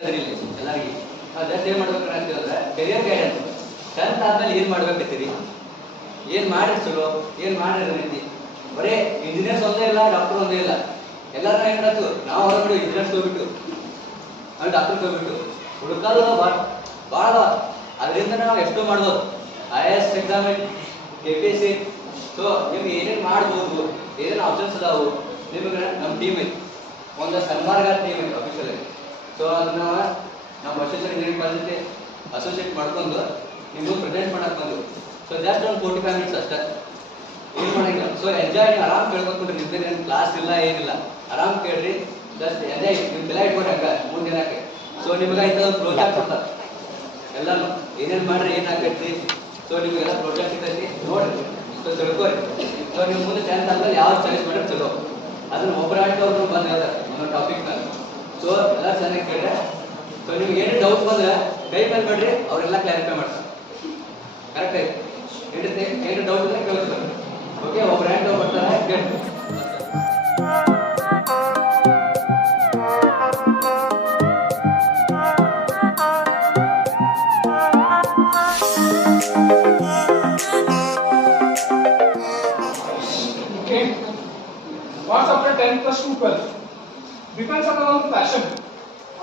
ಎಲ್ಲರಿಗೆ ಜಸ್ಟ್ ಏನು ಮಾಡ್ಬೇಕು ಅಂತಂದ್ರೆ ಕೆರಿಯರ್ ಗೈಡೆನ್ಸ್ 10th ಆದ್ಮೇಲೆ ಏನು ಮಾಡ್ಬೇಕತ್ತೀರಿ, ಏನು ಮಾಡಿರಿ ಚಲೋ, ಏನು ಮಾಡಿರಿ ರೀತಿ. ಬರೀ ಇಂಜಿನಿಯರ್ಸ್ ಒಂದೇ ಇಲ್ಲ, ಡಾಕ್ಟರ್ ಒಂದೇ ಇಲ್ಲ, ಎಲ್ಲರೂ ಏನು ಮಾಡತ್ತು ನಾವು ಹೊರಗಡೆ ಇಂಜಿನಿಯರ್ಸ್ ಹೋಗ್ಬಿಟ್ಟು ಅಲ್ಲಿ ಡಾಕ್ಟರ್ ಹೋಗ್ಬಿಟ್ಟು ಹುಡುಕಾದ ಭಾಳ ಅದರಿಂದ ನಾವು ಎಷ್ಟೋ ಮಾಡ್ಬೋದು. IAS exam, KPSC. ಸೊ ನಿಮ್ಗೆ ಏನೇನು ಮಾಡ್ಬೋದು, ಏನೇನು ಆಪ್ಷನ್ಸ್ ಅದಾವು, ನಿಮಗೆ ನಮ್ಮ ಟೀಮ್ ಐತಿ, ಒಂದು ಸನ್ಮಾರ್ಗ ಟೀಮ್ ಐತಿ ಆಫೀಸಲ್ಲಿ. ಸೊ ಅದನ್ನ ನಮ್ಮ ಅಸೋಸಿಯೇಟ್ ಇಂಜಿನಿಯರಿಂಗ್ ಕಾಲೇಜ್ ಅಸೋಸಿಯೇಟ್ ಮಾಡ್ಕೊಂಡು ನಿಮಗೂ ಪ್ರೆಸೆಂಟ್ ಮಾಡಕ್ಕೆ ಬಂದು. ಸೊ ಜಸ್ಟ್ ಒಂದು 45 ಮಿನಿಟ್ಸ್ ಅಷ್ಟೇ, ಏನು ಮಾಡಂಗಿಲ್ಲ. ಸೊ ಎಂಜಾಯ್, ನೀವು ಆರಾಮ್ ಕೇಳ್ಕೊಂಡ್ರಿ, ನಿಮ್ದೇನು ಕ್ಲಾಸ್ ಇಲ್ಲ ಏನಿಲ್ಲ, ಆರಾಮ್ ಕೇಳ್ರಿ, ಜಸ್ಟ್ ಎಂಜಾಯ್. ನಿಮ್ಗೆಲ್ಲ ಇಟ್ಕೊಡಿ ಹಂಗೆ ಮುಂದೆ ದಿನಕ್ಕೆ. ಸೊ ನಿಮ್ಗೆ ಇಂಥ ಒಂದು ಪ್ರಾಜೆಕ್ಟ್ ಕೊಡ್ತಾರೆ, ಎಲ್ಲನೂ ಏನೇನು ಮಾಡ್ರಿ ಏನಾಗೈತಿ. ಸೊ ನಿಮಗೆಲ್ಲ ಪ್ರಾಜೆಕ್ಟ್ ಇರ್ತೈತಿ, ನೋಡ್ರಿ, ಸೊ ತಿಳ್ಕೊರಿ. ಸೊ ನೀವು ಮುಂದೆ 10th ಆದ್ಮೇಲೆ ಯಾವ್ದು ಚಾಯ್ಸ್ ಮಾಡಿದ್ರೆ ಚಲೋ, ಅದನ್ನ ಒಬ್ಬರಾಟವ್ರು ಬಂದು ಹೇಳ್ತಾರೆ ಒಂದೊಂದು ಟಾಪಿಕ್ ಮೇಲೆ. ಸೊ ಎಲ್ಲ ಚೆನ್ನಾಗಿ ಕೇಳ್ರೆ. ಸೊ ನಿಮ್ಗೆ ಏನೇ ಡೌಟ್ ಬಂದ್ರೆ ಕೈ ಮೇಲೆ ಬಿಡ್ರಿ, ಅವರೆಲ್ಲ ಕ್ಲಾರಿಫೈ ಮಾಡ್ತಾರೆ. ಕರೆಕ್ಟ್ ಆಯ್ತು, ಏನು ಡೌಟ್ ಇದ್ರೆ ಕೇಳ್ತಾರೆ. ಓಕೆ, ಒಬ್ಬರು ಹ್ಯಾಂಡ್ ಅವ್ರು ಬರ್ತಾರೆ, ಕೇಳ್ರಿ. What's after 10 plus 2 12? Depends on our passion.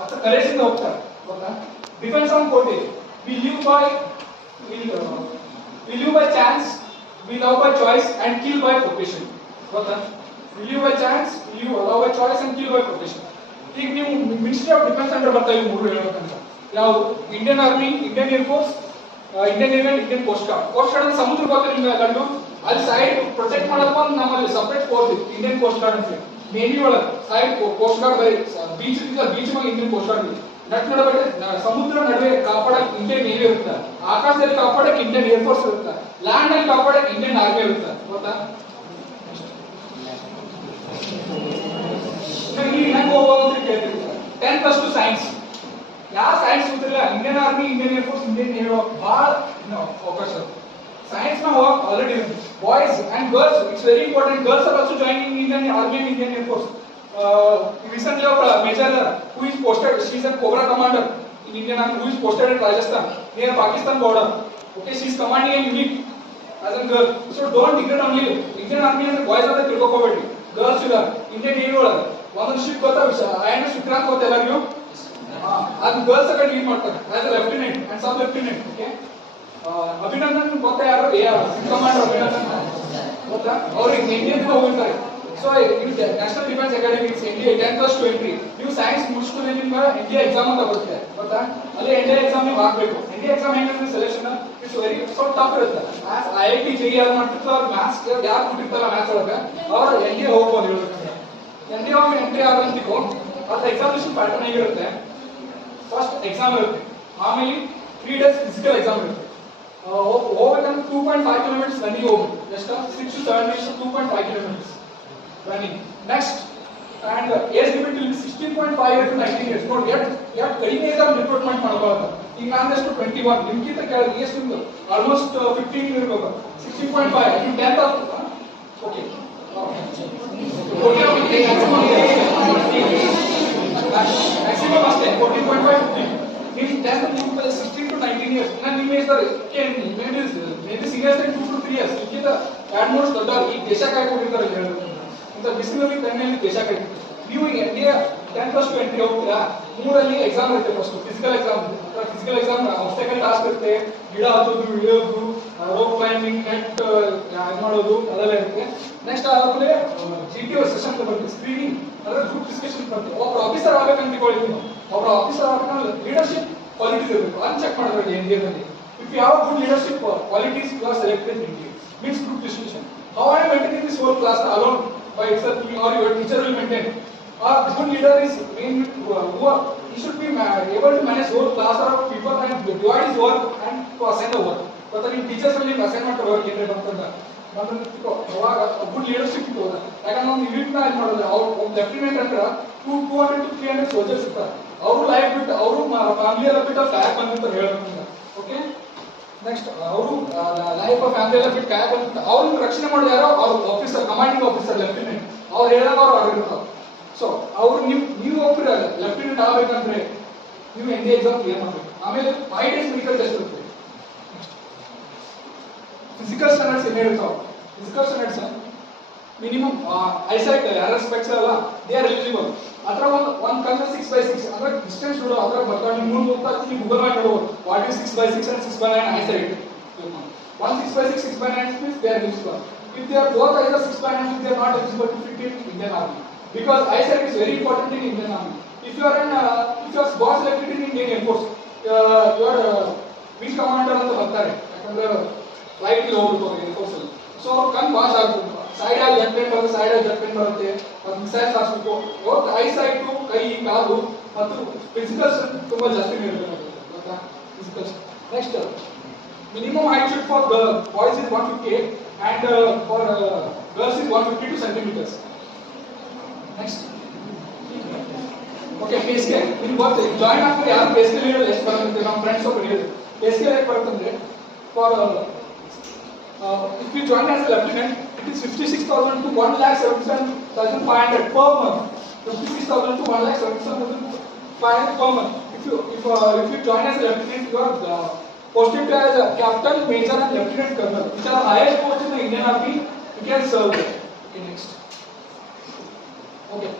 After courage in the octave. Depends on coding. We live by chance, we love by choice, and kill by profession. We live by chance, we love by choice, and kill by profession. ಈಗ ನೀವು ministry of defence under ಬರ್ತಾ ಇವು ಮೂರು ಹೇಳ್ಬೇಕಂತ ಯಾವುದು? Indian army, Indian air force, Indian navy and Indian coast guard. Coast guard ಅಂದ್ರೆ ಸಮುದ್ರ ಗೊತ್ತ ನಿಮ್ಗೆ ಗಂಡು, ಅಲ್ಲಿ ಸೈಡ್ ಪ್ರೊಟೆಕ್ಟ್ ಮಾಡಪ್ಪ ನಮ್ಮಲ್ಲಿ ಸಪರೇಟ್ ಫೋರ್ಸ್ ಇತ್ತು, ಇಂಡಿಯನ್ ಕೋಸ್ಟ್ ಗಾರ್ಡ್ ಅಂತ. ನೇವಿ ಒಳಗೆ ಸೈಡ್ ಕೋಸ್ಟ್ ಗಾರ್ಡ್ ಬರೀ ಬೀಚ್ ಮೇಲೆ ಇಂಡಿಯನ್ ಕೋಸ್ಟ್ ಗಾರ್ಡ್ ಇದೆ. ನಟ್ ನಡುವೆ ಸಮುದ್ರ ನಡುವೆ ಕಾಪಾಡಕ್ ಇಂಡಿಯನ್ ನೇವಿ ಇರುತ್ತೆ, ಆಕಾಶದಲ್ಲಿ ಕಾಪಾಡಕ್ ಇಂಡಿಯನ್ ಏರ್ ಫೋರ್ಸ್ ಇರುತ್ತೆ, ಲ್ಯಾಂಡ್ ಅಲ್ಲಿ ಕಾಪಾಡಕ್ ಇಂಡಿಯನ್ ಆರ್ಮಿ ಇರುತ್ತೆ. ಗೊತ್ತಾ? ನೀವು ಹೆಂಗ್ ಹೋಗ್ಬೋದು ಅಂತ ಕೇಳ್ತಿರ್ತಾರೆ. 10 plus 2 ಸೈನ್ಸ್. ಯಾವ ಸೈನ್ಸ್ ಗೊತ್ತಿಲ್ಲ, Indian army, Indian air force, Indian navy ಬಹಳ ಅವಕಾಶ. Science now already boys and girls, it's very important. Girls are also joining Indian Army and Indian Air Force. Recently, Major who is posted, she is a Cobra commander in Indian Army, who is posted in Rajasthan near Pakistan border. Okay, she is commanding a unit as a girl. So don't degrade only Indian Army and boys are the ತಿಳ್ಕೊಬೇಡಿ. Girls ಇಲ್ಲ Indian Navy ಒಳಗೆ ಒಂದೊಂದು ship ಗೊತ್ತಾ, INS Vikrant ಗೊತ್ತಾ ಎಲ್ಲರಿಗೂ? ಅದು girls ಆಗಿ lead ಮಾಡ್ತಾರೆ as A lieutenant and sub lieutenant. Okay, Abhinandan ಗೊತ್ತಾ ಯಾರು? ಕಮಾಂಡರ್ ಅಭಿನಂದನ್ ಗೊತ್ತಾ? ಅವ್ರಿಗೆ ಇಂಡಿಯನ್ ಹೋಗಿರ್ತಾರೆ. So national defence academy India 10 plus 2 entry. ನೀವು ಸೈನ್ಸ್ ಮುಗಿಸ್ಕೊಂಡು ನಿಮ್ಗೆ ಇಂಡಿಯಾ ಎಕ್ಸಾಮ್ ಅಂತ ಬರುತ್ತೆ ಗೊತ್ತಾ? ಅಲ್ಲಿ ಇಂಡಿಯಾ ಎಕ್ಸಾಮ್ ನೀವು ಹಾಕ್ಬೇಕು. ಇಂಡಿಯಾ ಎಕ್ಸಾಮ್ ಹೆಂಗಂದ್ರೆ ಸೆಲೆಕ್ಷನ್ ಇಟ್ಸ್ ವೆರಿ ಸ್ವಲ್ಪ ಟಫ್ ಇರುತ್ತೆ. IIT JEE ಯಾರು ಮಾಡ್ತಿರ್ತಾರೆ, ಅವ್ರು ಮ್ಯಾಥ್ಸ್ ಯಾರು ಕೊಟ್ಟಿರ್ತಾರ ಮ್ಯಾಥ್ಸ್ ಒಳಗೆ, ಅವ್ರು NDA ಹೋಗ್ಬೋದು ಹೇಳ್ಬೇಕಂದ್ರೆ. NDA ಒಮ್ಮೆ ಎಂಟ್ರಿ ಆದಂತಿಗೂ ಅದು ಎಕ್ಸಾಮಿನೇಷನ್ ಪ್ಯಾಟರ್ನ್ ಹೇಗಿರುತ್ತೆ? ಫಸ್ಟ್ ಎಕ್ಸಾಮ್ ಇರುತ್ತೆ, ಆಮೇಲೆ 3 days ಫಿಸಿಕಲ್ ಎಕ್ಸಾಮ್ ಇರುತ್ತೆ. ಹೋಗ್ಬೇಕಂದ್ರೆ 2.5 kilometers ರನ್ನಿಂಗ್ ಹೋಗ್ಬೇಕು. ಎಷ್ಟು? 6 to 7 minutes 2.5 kilometers running. Next, and age limit will be 16.5 to 19 years. ನೋಡಿ ಎಷ್ಟು ಕಡಿಮೆ ಏಜ್ ಅಲ್ಲಿ ರಿಕ್ರೂಟ್ಮೆಂಟ್ ಮಾಡ್ಕೊಳ್ಳೋದು. ಈಗ ನಾನು ಎಷ್ಟು 21, ನಿಮ್ಗಿಂತ ಕೆಳಗೆ ಎಷ್ಟು ನಿಮ್ದು ಆಲ್ಮೋಸ್ಟ್ 15 ಇರಬೇಕು. 16.5 ನೀವು 10th ಆಗ್ತದ. ಓಕೆ, ಮ್ಯಾಕ್ಸಿಮಮ್ ಅಷ್ಟೇ 14.5 ನೀವು 10th ಮುಗಿದ 16 to 19 years. ನಾನು ನಿಮ್ಮ age maybe serious 2 to 3 years. ಇದಕ್ಕಿಂತ 2-3 ದೊಡ್ಡ ಈ ದೇಶ ಕಾಯ್ಕೊಂಡಿರ್ತಾರೆ ಹೇಳ್ಬೇಕು. ಇಂಥ ಬಿಸಿಲಲ್ಲಿ ಟೈಮಲ್ಲಿ ದೇಶ ಕಾಯ್ತಿರ್ತಾರೆ. ನೀವು ಈಗ ಇಂಡಿಯಾ 10 plus 2 ಎಂಟ್ರಿ ಹೋಗ್ತೀರಾ, 3 ಎಕ್ಸಾಮ್ ಇರುತ್ತೆ. First physical exam obstacle task ಇರುತ್ತೆ, ಗಿಡ ಹತ್ತೋದು, ಇಳಿಯೋದು, ರೋಪ್ ಕ್ಲೈಂಬಿಂಗ್, ನೆಟ್ ಇದು ಮಾಡೋದು ಅದೆಲ್ಲ ಇರುತ್ತೆ. ನೆಕ್ಸ್ಟ್ ಆದ್ಮೇಲೆ GTO ಸೆಷನ್ ಬರುತ್ತೆ, ಸ್ಕ್ರೀನಿಂಗ್ ಅಂದ್ರೆ ಗ್ರೂಪ್ ಡಿಸ್ಕಷನ್ ಬರುತ್ತೆ. ಒಬ್ಬರು ಆಫೀಸರ್ ಆಗ್ಬೇಕಂತ ತಿಳ್ಕೊಳ್ಳಿ. ಒಬ್ಬರು ಆಫೀಸರ್ ಆಗ್ಬೇಕಂದ್ರೆ ಲೀಡರ್ಶಿಪ್ ಕ್ವಾಲಿಟೀಸ್ ಇರಬೇಕು, ಅದನ್ನ ಚೆಕ್ ಮಾಡಬೇಕು ಇಂಡಿಯಾದಲ್ಲಿ. If you have good leadership qualities, you are selected in India. Means group discussion. How I am maintaining this whole class alone by itself, or your teacher will maintain. A good leader is he should be able to manage whole class of people and divide his work and to assign the work. But in teachers will assignment work in the ಅವಾಗ good leadership ಇತ್ತು. ಯಾಕಂದ್ರೆ ಒಂದು unit ನ ಇದು ಮಾಡೋದು, ಅವ್ರು lieutenant ಅಂದ್ರೆ 200 to 300 soldiers ಇರ್ತಾರೆ. ಅವರು ಲೈಫ್ ಬಿಟ್ಟು, ಅವರು ಫ್ಯಾಮಿಲಿ ಎಲ್ಲ ಬಿಟ್ಟು ಕಾಯಕ್ ಬಂದಿರ್ತಾರೆ ಹೇಳ್ಬೇಕಂದ್ರೆ. ಓಕೆ, ನೆಕ್ಸ್ಟ್ ಅವರು ಲೈಫ್ ಫ್ಯಾಮಿಲಿ ಎಲ್ಲ ಬಿಟ್ಟು ಕಾಯಕ್ ಬಂದಿರ್ತಾರೆ. ಅವ್ರನ್ನ ರಕ್ಷಣೆ ಮಾಡೋದು ಯಾರೋ ಅವ್ರ ಆಫೀಸರ್, ಕಮಾಂಡಿಂಗ್ ಆಫೀಸರ್, ಲೆಫ್ಟಿನೆಂಟ್. ಅವ್ರು ಹೇಳಿದಾಗ ಅವ್ರು ಆಗಿರ್ತಾರೆ. ಸೊ ಅವ್ರು ನೀವು ಒಬ್ಬರು ಲೆಫ್ಟಿನೆಂಟ್ ಆಗ್ಬೇಕಂದ್ರೆ ನೀವು ND ಎಕ್ಸಾಮ್ ಕ್ಲಿಯರ್ ಮಾಡಬೇಕು. ಆಮೇಲೆ 5 days ಮೆಡಿಕಲ್ ಟೆಸ್ಟ್ ಇರುತ್ತೆ. ಫಿಸಿಕಲ್ ಸ್ಟ್ಯಾಂಡರ್ಡ್ಸ್ ಏನೇ ಇರ್ತಾವೆ, ಫಿಸಿಕಲ್ ಸ್ಟ್ಯಾಂಡರ್ಡ್ಸ್ ಮಿನಿಮಮ್ ಐಸೈಟ್ ಯಾರು ಸ್ಪೆಕ್ಸ್ ಅಲ್ಲ ದೇ ಆರ್ ಎಲಿಜಿಬಲ್. ಅದರ ಒಂದು ಕಣ್ಣು 6/6 ಅಂದ್ರೆ ಡಿಸ್ಟೆನ್ಸ್ ನೋಡೋ ಅದರ ಬರ್ಕೊಂಡು ನೀವು ಮುಂದೆ ಹೋಗ್ತಾ ಇರ್ತೀವಿ ಗೂಗಲ್ ಮಾಡಿ ನೋಡಬಹುದು what is 6/6 and 6/9 eyesight. 1 6/6 6/9 means they are eligible. If they are both either 6/9 they are not eligible to fit in Indian Army because eyesight is very important in Indian Army. If you are got selected in Indian Air Force, you are wing commander ಅಂತ ಬರ್ತಾರೆ ಯಾಕಂದ್ರೆ flight ಗೆ ಹೋಗ್ಬೇಕು Air Force ಅಲ್ಲಿ. So ಕಣ್ wash ಆಗ್ಬೇಕು, side ಆಗಿ ಜಂಪೇನ್ ಬರುತ್ತೆ, ಸೈಡ್ ಆಗಿ ಜಂಪೇನ್ ಬರುತ್ತೆ, ಮತ್ತು ಮಿಸೈಲ್ಸ್ ಹಾಕ್ಬೇಕು. ಒಟ್ಟು ಐಸೈಟ್ ಕೈ ಕಾಲು ಮತ್ತು ಫಿಸಿಕಲ್ ತುಂಬಾ ಜಾಸ್ತಿ ಇರಬೇಕು ಗೊತ್ತಾ physical. Next minimum height should for boys is 150 and for girls is 152 centimeters. Next. Okay, pay scale. In both join after yaar pay scale ಹೇಳೋದು ಎಷ್ಟು ಬರುತ್ತೆ ನಮ್ಮ ಫ್ರೆಂಡ್ಸ್ ಒಬ್ಬರು ಹೇಳಿದ್ರು. Pay scale ಹೇಗೆ ಬರುತ್ತಂದ್ರೆ for if you join as a lieutenant it is 56,000 to 1,77,500 per month. 56,000 to 1,77,500 per month. If you join as a lieutenant you are posted as a captain, major and lieutenant colonel, which are the highest posts in the Indian Army. You can serve there. Okay, next. Okay.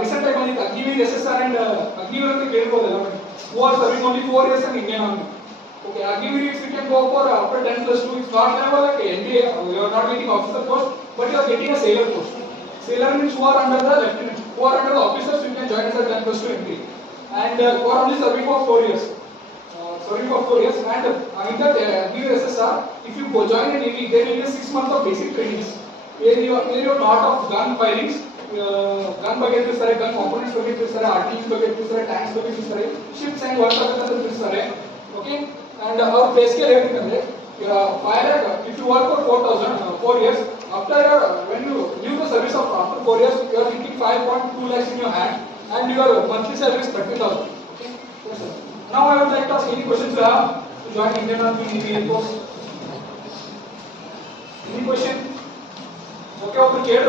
Recent time only Agniveer SSR and Agniveer ಅಂತ ಕೇಳಬಹುದು who are serving only 4 years in Indian Army. Okay, Agniveer if you can go for after 10+2, it's not level like NDA. You are not getting officer post, but you are getting a sailor post. Sailor means who are under the lieutenant, who are under the officers. You can join as a 10+2 NDA, and who are only serving for 4 years. Serving for 4 years, and in that Agniveer SSR, if you go join the Navy, there will be 6 months of basic trainings where you are not of gun firings, gun ಬಗ್ಗೆ ತಿಳಿಸ್ತಾರೆ, gun components ಬಗ್ಗೆ ತಿಳಿಸ್ತಾರೆ, artillery ಬಗ್ಗೆ ತಿಳಿಸ್ತಾರೆ, tanks ಬಗ್ಗೆ ತಿಳಿಸ್ತಾರೆ, ships and what ಅಂತ ತಿಳಿಸ್ತಾರೆ. Okay, and our pay scale ಹೇಳಬೇಕಂದ್ರೆ fire if you work for 4 years after when you leave the service of after 4 years you are getting 5.2 lakhs in your hand and your monthly salary is 30,000. Okay, yes sir. Now I would like to ask any questions you have to join Indian Army Navy Air Force. Any question? Okay, over here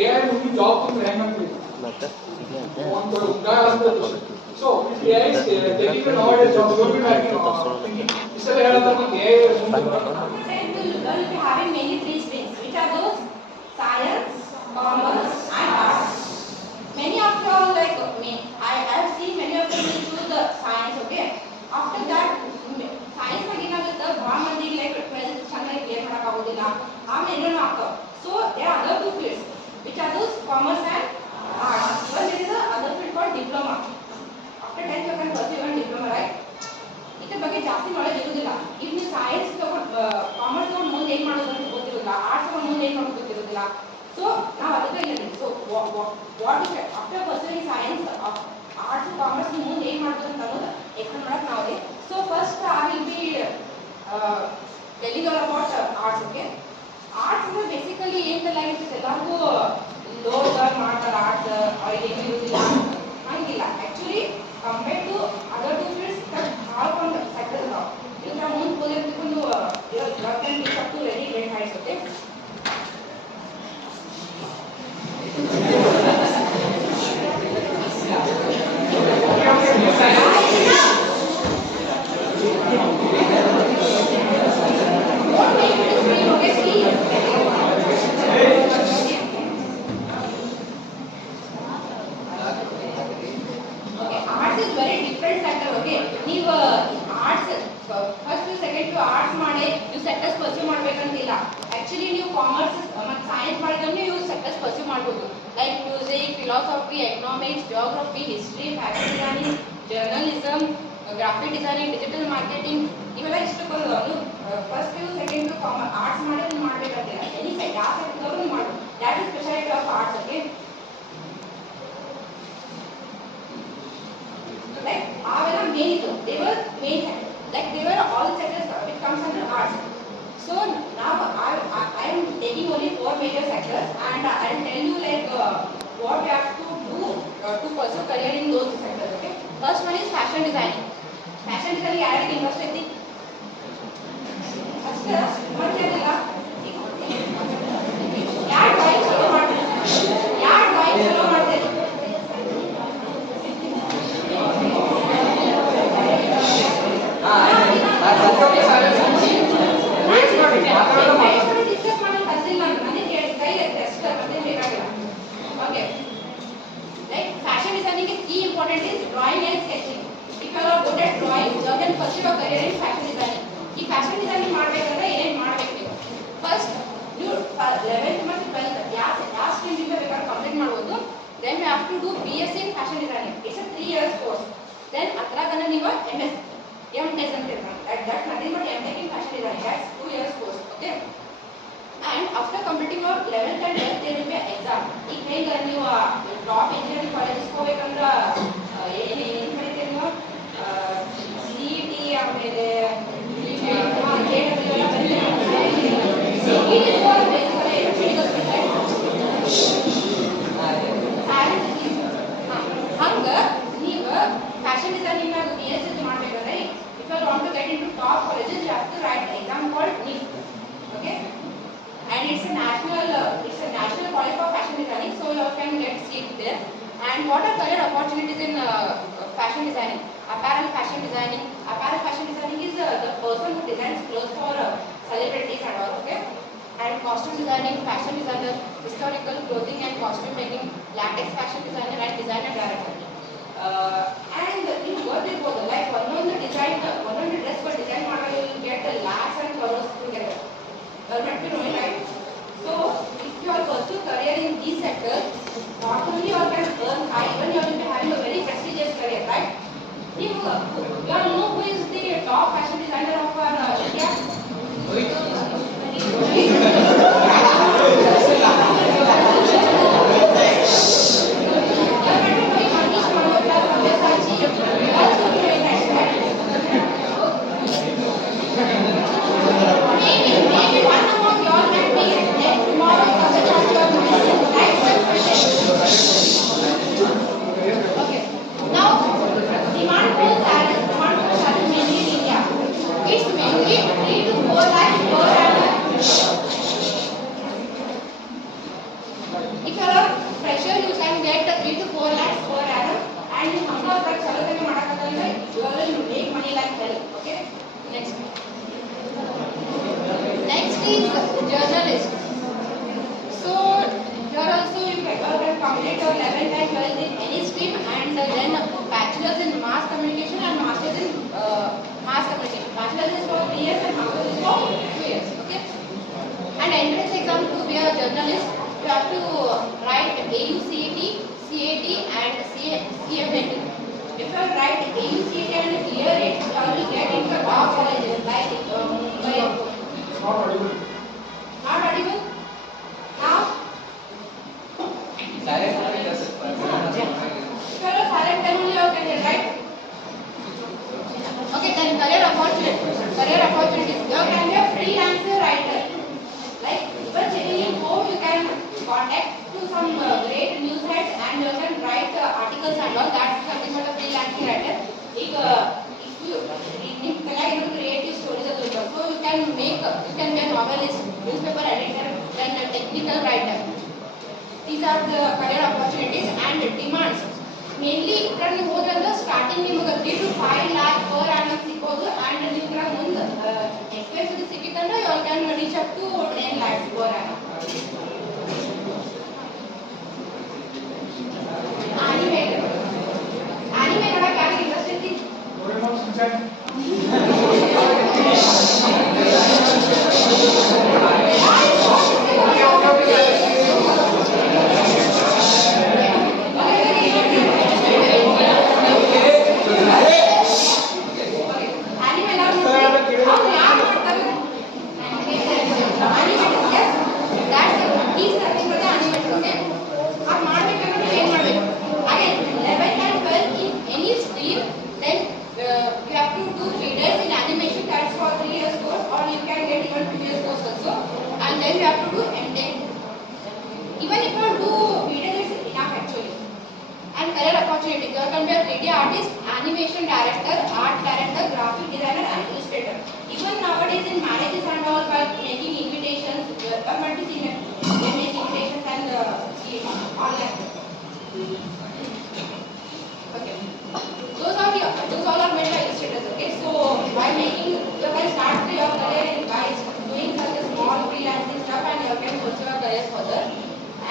AI movie job to hang on to. One guy asked the question. So if AI is taking the nowadays job, you will be making thinking. Is there AI movie? Will be having many 3 streams, which are those science, commerce, and arts. Many of you all like me. I have seen many of them choose the science. Okay. After that, science ಏನಾಗುತ್ತೆ ಬಹಳ ಮಂದಿ like 12th ಚೆನ್ನಾಗಿ clear ಮಾಡಕ್ ಆಗೋದಿಲ್ಲ, ಆಮೇಲೆ ಏನೋ ಆಗ್ತಾವ. So there are other 2 fields, which are those commerce and arts. Even there is a other field called diploma. After 10th you can pursue even diploma, right? ಇದರ ಬಗ್ಗೆ ಜಾಸ್ತಿ ನಾಲೆಜ್ ಇರುವುದಿಲ್ಲ. ಈಗ ನೀವು ಸೈನ್ಸ್ ತಗೊಂಡು ಕಾಮರ್ಸ್ ತಗೊಂಡು ಮುಂದೆ ಏನು ಮಾಡೋದು ಅಂತ ಗೊತ್ತಿರೋದಿಲ್ಲ, ಆರ್ಟ್ಸ್ ತಗೊಂಡು ಮುಂದೆ ಏನು ಮಾಡೋದು ಗೊತ್ತಿರೋದಿಲ್ಲ. So now ಅದಕ್ಕೆ ಹೇಳಿದ್ವಿ. So what is it after pursuing science, arts, commerce ಮುಂದೆ ಏನು ಮಾಡ್ಬೋದು ಅಂತ ಅನ್ನೋದು ಎಕ್ಸ್ಪ್ಲೇನ್ ಮಾಡಕ್ಕೆ ನಾವು ಇದೆ. So first I will be telling you about arts. Okay, arts ಅಂದ್ರೆ ಬೇಸಿಕಲಿ ಏನೆಲ್ಲ ಆಗಿರ್ತದೆ ಎಲ್ಲರಿಗೂ ಲೋಡ್ ಮಾಡ್ತಾರೆ ಆರ್ಟ್ಸ್, ಅವ್ರಿಗೆ ಏನು ಇರುವುದಿಲ್ಲ ಹಂಗಿಲ್ಲ. Actually compare to other 2 fields ಭಾಳ ಒಂದು ಸೆಕ್ಟರ್ ಇದಾವೆ. ಇದನ್ನ ಮುಂದೆ ಓದಿರ್ತಿಕೊಂಡು to very great heights. Okay, philosophy, economics, geography, history, fashion designing, journalism, graphic designing, digital marketing. ಇವೆಲ್ಲ ಇಷ್ಟಪಡೋದು ಅವನು first P U second P U arts ಮಾಡೋದು ಮಾಡಬೇಕಂತಿಲ್ಲ. ಎನಿ ಸೈಡ್ ಯಾವ ಸೆಕ್ಟರ್ದವರು ಮಾಡ್ಬೋದು. That is speciality of arts. Okay, like ಅವೆಲ್ಲ main ಇದು ದೇವರ್ main sector, like ದೇವರ್ all sectors which comes under arts. So now I am taking only 4 major sectors and I will tell you like what you have to do to pursue career in those sectors. Okay, first one is fashion designing. Fashion designing ಯಾರಿಗೆ interest ಐತಿ ಅಷ್ಟೇ ಮತ್ತೇನಿಲ್ಲ. ಯಾರು drawing ಚಲೋ ಮಾಡ್ತಾರೆ, ಯಾರು drawing ಚಲೋ ಮಾಡ್ತಾರೆ opportunity is drawing and sketching. If you are good at drawing, you can pursue a career in fashion designing. ಈ ಫ್ಯಾಷನ್ ಡಿಸೈನಿಂಗ್ ಮಾಡಬೇಕಂದ್ರೆ ಏನೇನು ಮಾಡಬೇಕು ನೀವು? ಫಸ್ಟ್ ನೀವು 11th ಮತ್ತು 12th ಯಾವ ಸ್ಟ್ರೀಮಿಂದ ಬೇಕಾದ್ರೆ ಕಂಪ್ಲೀಟ್ ಮಾಡ್ಬೋದು. Then you have to do BSc in fashion designing. It's a 3 years course. Then ಅದ್ರಾಗನ ನೀವು MS MTech ಅಂತ ಹೇಳ್ತಾರೆ. That's nothing but MTech in fashion designing. That's 2 years course. Okay. And after completing your 11th and 12th there will be an exam. ಈಗ ಹೇಗೆ ನೀವು top engineering colleges ಹೋಗ್ಬೇಕಂದ್ರೆ ಏನು ಬರೀತೀರಿ ನೀವು? CET ಆಮೇಲೆ ಹಂಗ ನೀವು ಫ್ಯಾಷನ್ ಡಿಸೈನಿಂಗ್ BSc ಮಾಡಬೇಕಂದ್ರೆ if you want to get into top colleges you have to write an exam called NEET. Okay, and it's a national college for fashion designing, so you can get seat there. And what are career opportunities in fashion designing? Apparel fashion designing. Apparel fashion designing is the person who designs clothes for celebrities and all. Okay. And costume designing, fashion designer, historical clothing and costume making, latex fashion designer and designer director. And you ಗೊತ್ತಿರ್ಬೋದು like ಒಂದೊಂದು dress design ಮಾಡಲು you get the lakhs and crores together. You might be knowing, right? So if you are pursuing career in these sectors, not only you can earn high, even you will be having a very prestigious career, right? You all know who is the top fashion designer of our India?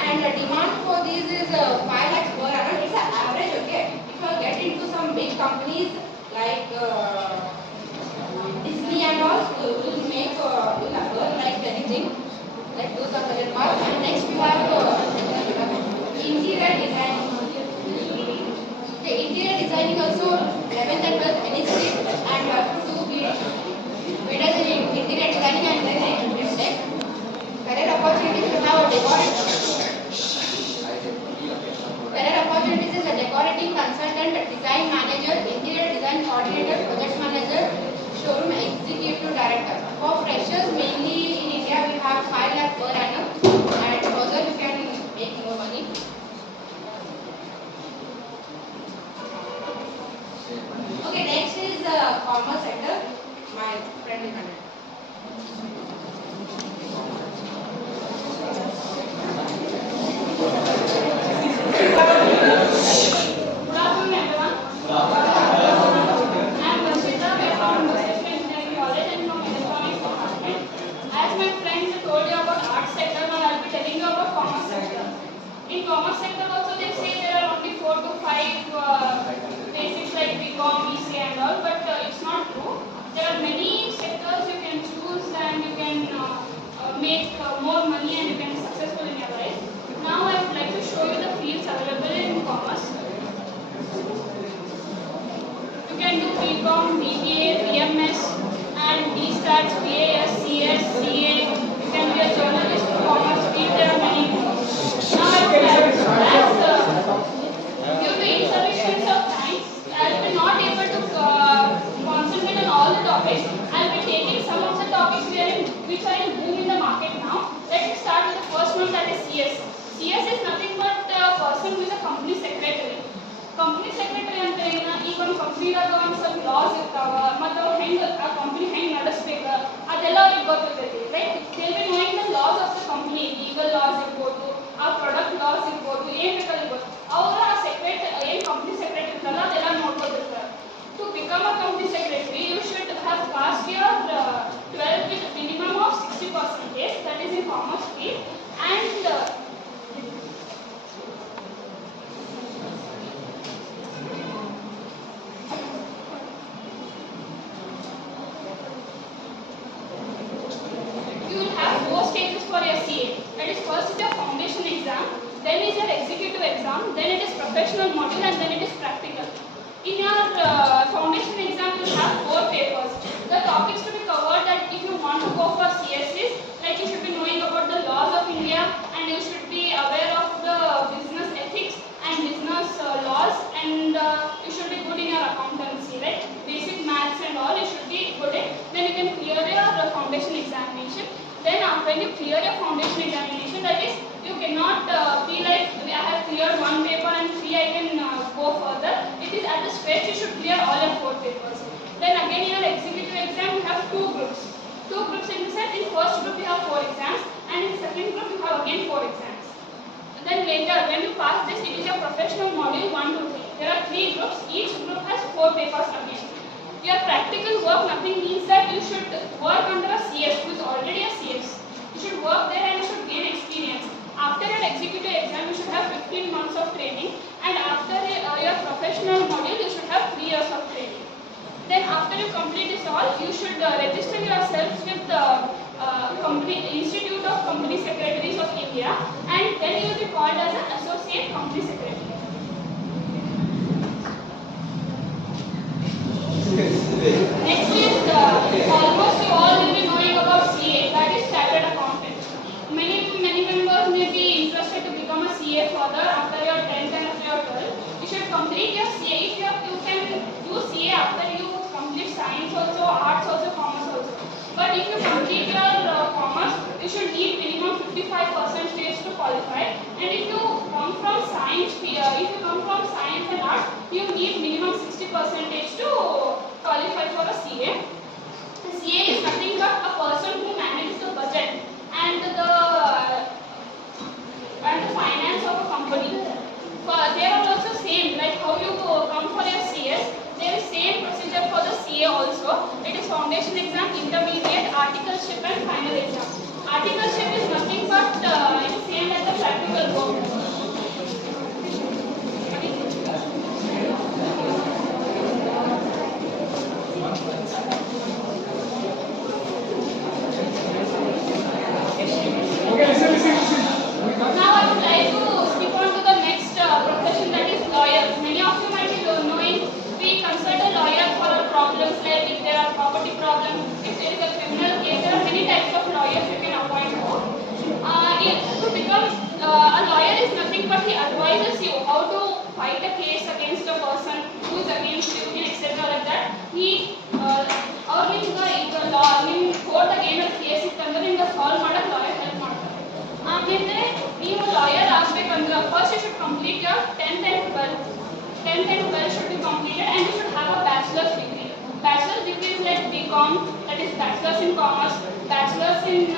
And the demand for these is 5 lakhs per annum. It's an average, okay? If you get companies like Disney and all will make will earn like anything. Like those are the remarks. And next we have interior designing. Okay, interior designing also 11th and 12th any street and to be does in interior designing and then MTech. Career opportunities we have a career opportunities is a decorating consultant, design manager, interior design coordinator, project manager, showroom executive director. For freshers, mainly in India, we have 5 lakh per annum, and further you can make more money. Okay, next is the commerce sector. My friend will handle. Good afternoon, everyone. I am Varshita. We are from Electrical Engineering College and from Electronics Department. As my friends told you about art sector, now I will be telling you about commerce sector. In commerce sector also they say there are only 4 to 5 basics like BCom, BCA and all, but it's not true. There are many sectors you can choose and you can make more money and you can be successful in your life. Now I would like to show you the fields available in commerce. You can do BCom, BBA, BMS and BStats, BAS, CS, CA. You can be a journalist in commerce field. There are many more. Now I would like due to insufficiency of time, I will be not able to concentrate on all the topics. I will be taking some of the topics which are in boom in the market now. Let me start with the first one, that is CS. CS is nothing but a person who is a company secretary. Company secretary ante ಈಗ ಒಂದು ಕಂಪನಿದಾಗ ಒಂದು ಸ್ವಲ್ಪ loss ಇರ್ತಾವ ಮತ್ತು ಅವ್ರು ಹೆಂಗೆ ಆ ಕಂಪನಿ ಹೆಂಗೆ ನಡೆಸ್ಬೇಕು ಅದೆಲ್ಲ ಅವ್ರಿಗೆ ಗೊತ್ತಿರ್ತೈತಿ. Right, they will be knowing the loss of the company. Legal loss ಇರ್ಬೋದು, ಆ ಪ್ರಾಡಕ್ಟ್ ಲಾಸ್ ಇರ್ಬೋದು, ಏನು ಬೇಕಾಗಿರ್ಬೋದು. ಅವರ ಏನು ಕಂಪನಿ ಸೆಕ್ರೆಟರಿ ಇರ್ತಲ್ಲ ಅದೆಲ್ಲ ನೋಡ್ಕೊತಿರ್ತಾರೆ. To become a company secretary, you should have passed your 12th with minimum of 60%. That is in commerce field, and you will have 4 stages for your CA. That is, first is your foundation exam, then is your executive exam, then it is professional module, and then it is practical. In your foundation exam, you have 4 papers. The topics to be covered that if you want to go for CS is like you should be knowing about the laws of India and you should be aware of the business ethics and business laws, and you should be good in your accountancy, right? Basic maths and all you should be good in. Then you can clear your foundation examination. Then when you clear your foundation examination, that is, you cannot be like I have cleared 1 paper and 3 I can go further. It is at the stretch you should clear all your 4 papers. Then again in your executive exam you have 2 groups. 2 groups in the sense, in first group you have 4 exams and in second group you have again 4 exams. And then later when you pass this, it is your professional module 1 to 3. There are 3 groups. Each group has 4 papers again. Your practical work nothing means that you should work under a CS who is already a CS. You should work there and you should gain experience. After your executive exam, you should have 15 months of training, and after your professional module, you should have 3 years of training. Then after you complete this all, you should register yourself with the Institute of Company Secretaries of India, and then you will be called as an Associate Company Secretary. Next is almost you all will be knowing about CA, that is Chartered Accountant. Many members may be interested to become a CA further after your 10th and after your 12th. You should complete your CA. If you can do CA after you complete science also, arts also, commerce also. But if you complete your commerce, you should need minimum 55% to qualify. And if you come from science and arts, you need minimum 60% to qualify for a CA. The CA is nothing but a person who manages the budget and the finance of a company. They are also same, like how you come for your CS, there is same procedure for the CA also. It is foundation exam, intermediate, articleship and final exam. Articleship is nothing but it is same as the practical work. your 10th and 12th. 10th and 12th should be completed and you should have a bachelor's degree. Bachelor's degree is like BCom, that is Bachelor's in Commerce, Bachelor's in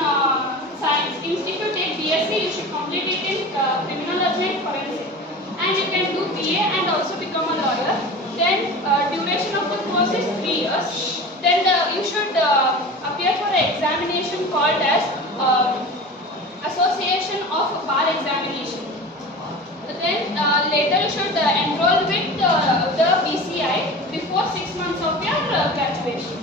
Science. If you take BSc, you should complete it in Criminology and Forensic. And you can do BA and also become a lawyer. Then duration of the course is 3 years. Then you should appear for an examination called as Association of Bar Examination. Then later you should enroll with the BCI before 6 months of your graduation.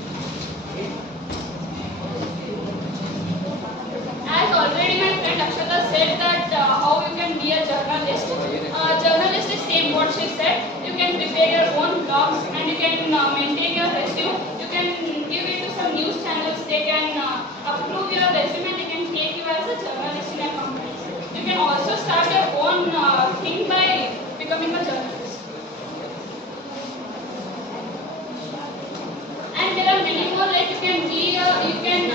As already my friend Akshata said that how you can be a journalist. Journalist is same what she said. You can prepare your own blogs and you can maintain your resume. You can give it to some news channels. They can approve your resume and they can take you as a journalist in a company. You can also start your own thing by becoming a journalist. And there are many more, like you can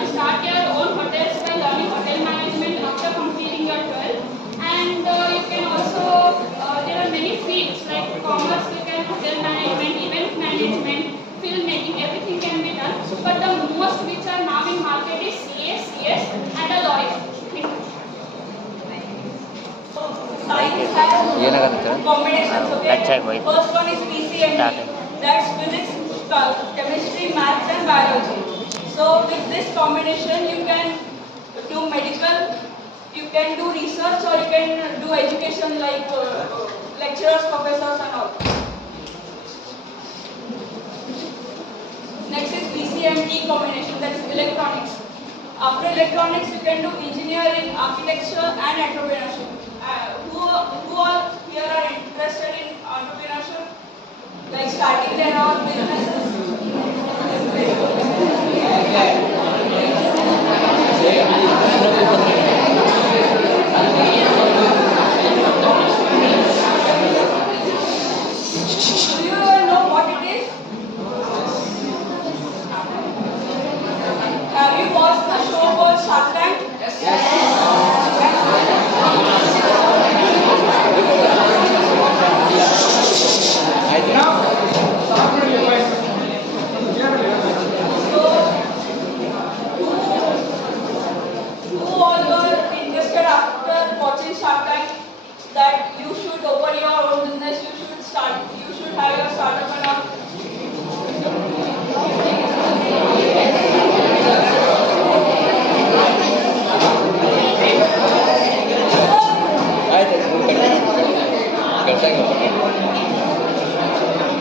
start your own hotels by learning hotel management after completing your 12th. And you can also, there are many fields like commerce, you can hotel management, event management, filmmaking, everything can be done. But the most which are now in market is CA, CS and a lawyer. Science has combinations, okay? First one is PCMB, that's physics, chemistry, maths and biology. So with this combination you can do medical, you can do research or you can do education like lecturers, professors and all. Next is PCME combination, that is electronics. After electronics you can do engineering, architecture and entrepreneurship. Who all here are interested in entrepreneurship? Like starting their own businesses? Do you know what it is? Have you watched the show called Shark Tank? Who all were interested after watching Shark Tank that you should open your own business, you should have your startup and all?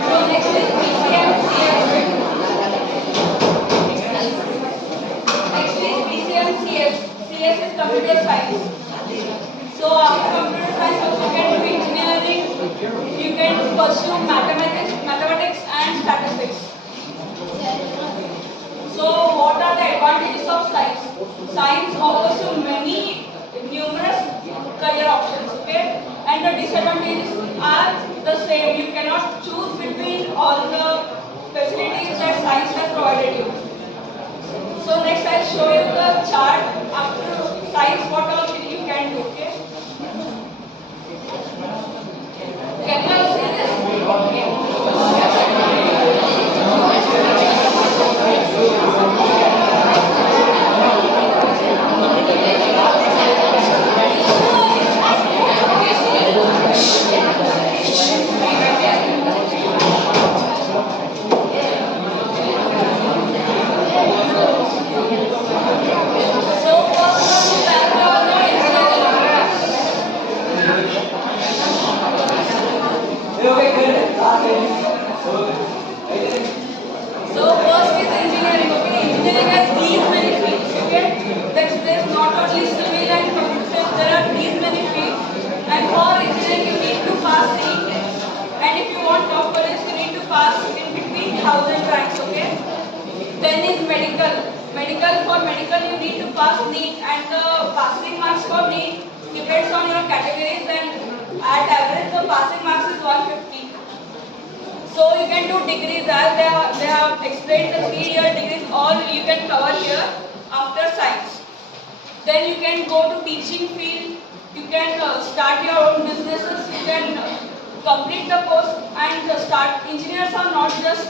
So next is PCMCS. Next is PCMCS. CS is computer science. So after computer science you can do engineering, you can pursue mathematics and statistics. So what are the advantages of science? Science offers you numerous career options, okay? And the disadvantages are the same. You cannot choose between all the facilities that science has provided you. So next I'll show you the chart after science what all you can do, okay? Can you all see this? So first is engineering, okay? Engineering has these many fields, okay? There's not only civil and computer science, there are these many fields. And for engineering you need to pass NEET. And if you want top college you need to pass in between 1000 ranks, okay? Then is medical. For medical you need to pass NEET and the passing marks for NEET depends on your categories and at average the passing marks is 150. So you can do degrees as they have explained the 3-year degrees all you can cover here after science. Then you can go to teaching field, you can start your own businesses, you can complete the course and start. Engineers are not just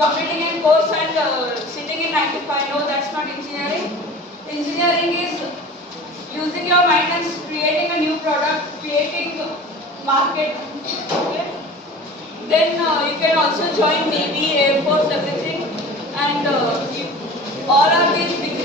completing a course and sitting in 9 to 5. No, that's not engineering. Engineering is using your mind and creating a new product, creating market. Okay? Then you can also join Navy, Air Force, everything, and all are these